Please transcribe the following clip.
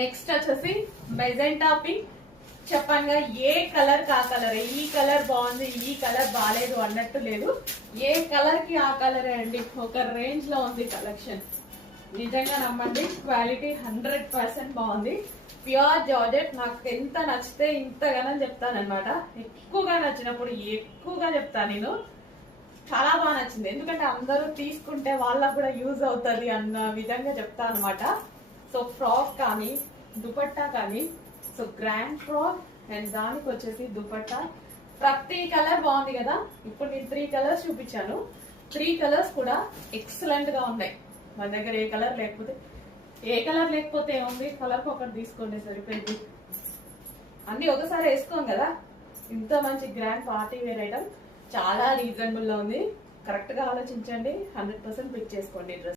Next వచ్చేసి magenta pink. చెప్పానుగా ఏ colour కా కలర్, ఈ కలర్ బాగుంది ఈ కలర్ బాగాలేదు అన్నట్టు లేదు, ఏ కలర్ కి ఆ కలరే అండి. ఒక రేంజ్ లో ఉంది కలెక్షన్. నిజంగా నమ్మండి, క్వాలిటీ 100% బాగుంది. Pure georgette. నాకు ఎంత నచ్చితే ఇంతగానో చెప్తానన్నమాట. ఎక్కువగా నచ్చినప్పుడు ఎక్కువగా చెప్తాను నేను. చాలా బాగా నచ్చింది, ఎందుకంటే అందరూ తీసుకుంటే వాళ్ళకు కూడా యూజ్ అవుతుంది అన్న విధంగా చెప్తా అనమాట. సో ఫ్రాక్ కానీ దుపట్టా కానీ, సో గ్రాండ్ ఫ్రాక్ అండ్ దానికి వచ్చేసి దుపట్టా. ప్రతి కలర్ బాగుంది కదా. ఇప్పుడు నేను 3 కలర్స్ చూపించాను. 3 కలర్స్ కూడా ఎక్సలెంట్ గా ఉన్నాయి. మన దగ్గర ఏ కలర్ లేకపోతే ఏముంది, కలర్ ఒకటి తీసుకోండి సరిపోయింది. అన్ని ఒకసారి వేసుకోం కదా. ఇంత మంచి గ్రాండ్ పార్టీ వేర్ ఐటమ్ చాలా రీజనబుల్ లో ఉంది. కరెక్ట్ గా ఆలోచించండి, 100% పిక్ చేసుకోండి డ్రెస్.